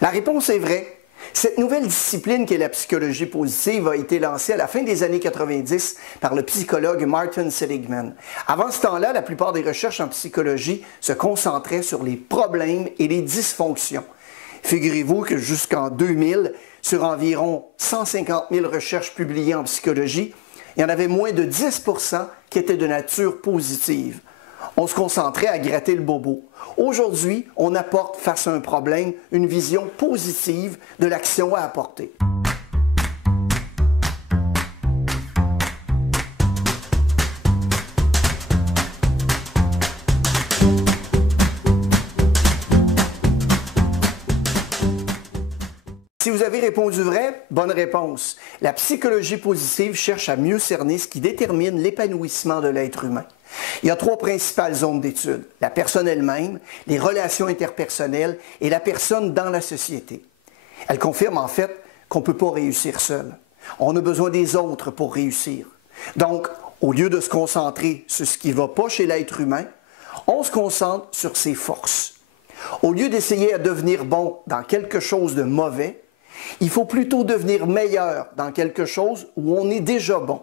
La réponse est vraie. Cette nouvelle discipline qu'est la psychologie positive a été lancée à la fin des années 90 par le psychologue Martin Seligman. Avant ce temps-là, la plupart des recherches en psychologie se concentraient sur les problèmes et les dysfonctions. Figurez-vous que jusqu'en 2000, sur environ 150 000 recherches publiées en psychologie, il y en avait moins de 10 % qui étaient de nature positive. On se concentrait à gratter le bobo. Aujourd'hui, on apporte face à un problème une vision positive de l'action à apporter. Si vous avez répondu vrai, bonne réponse. La psychologie positive cherche à mieux cerner ce qui détermine l'épanouissement de l'être humain. Il y a 3 principales zones d'étude: la personne elle-même, les relations interpersonnelles et la personne dans la société. Elle confirme en fait qu'on ne peut pas réussir seul. On a besoin des autres pour réussir. Donc, au lieu de se concentrer sur ce qui ne va pas chez l'être humain, on se concentre sur ses forces. Au lieu d'essayer à devenir bon dans quelque chose de mauvais, il faut plutôt devenir meilleur dans quelque chose où on est déjà bon.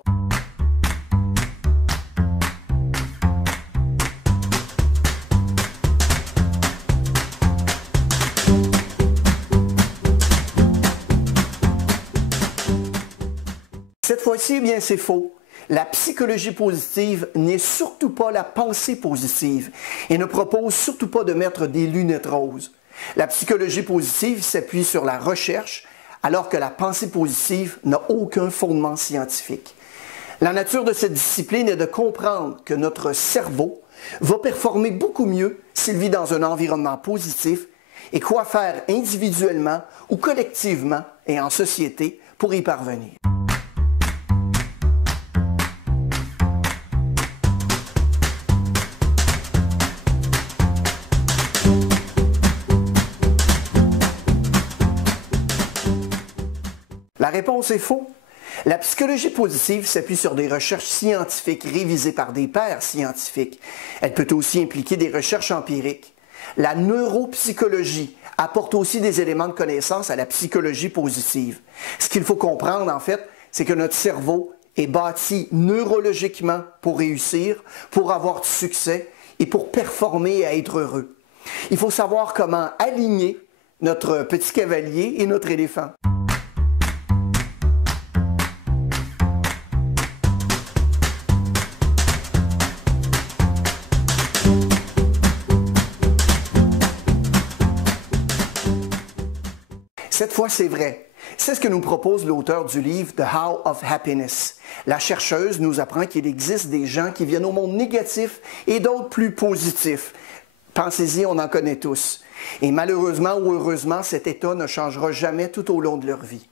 Cette fois-ci, eh bien, c'est faux. La psychologie positive n'est surtout pas la pensée positive et ne propose surtout pas de mettre des lunettes roses. La psychologie positive s'appuie sur la recherche, alors que la pensée positive n'a aucun fondement scientifique. La nature de cette discipline est de comprendre que notre cerveau va performer beaucoup mieux s'il vit dans un environnement positif et quoi faire individuellement ou collectivement et en société pour y parvenir. La réponse est faux. La psychologie positive s'appuie sur des recherches scientifiques révisées par des pairs scientifiques. Elle peut aussi impliquer des recherches empiriques. La neuropsychologie apporte aussi des éléments de connaissance à la psychologie positive. Ce qu'il faut comprendre, en fait, c'est que notre cerveau est bâti neurologiquement pour réussir, pour avoir du succès et pour performer et être heureux. Il faut savoir comment aligner notre petit cavalier et notre éléphant. Cette fois, c'est vrai. C'est ce que nous propose l'auteur du livre The How of Happiness. La chercheuse nous apprend qu'il existe des gens qui viennent au monde négatif et d'autres plus positifs. Pensez-y, on en connaît tous. Et malheureusement ou heureusement, cet état ne changera jamais tout au long de leur vie.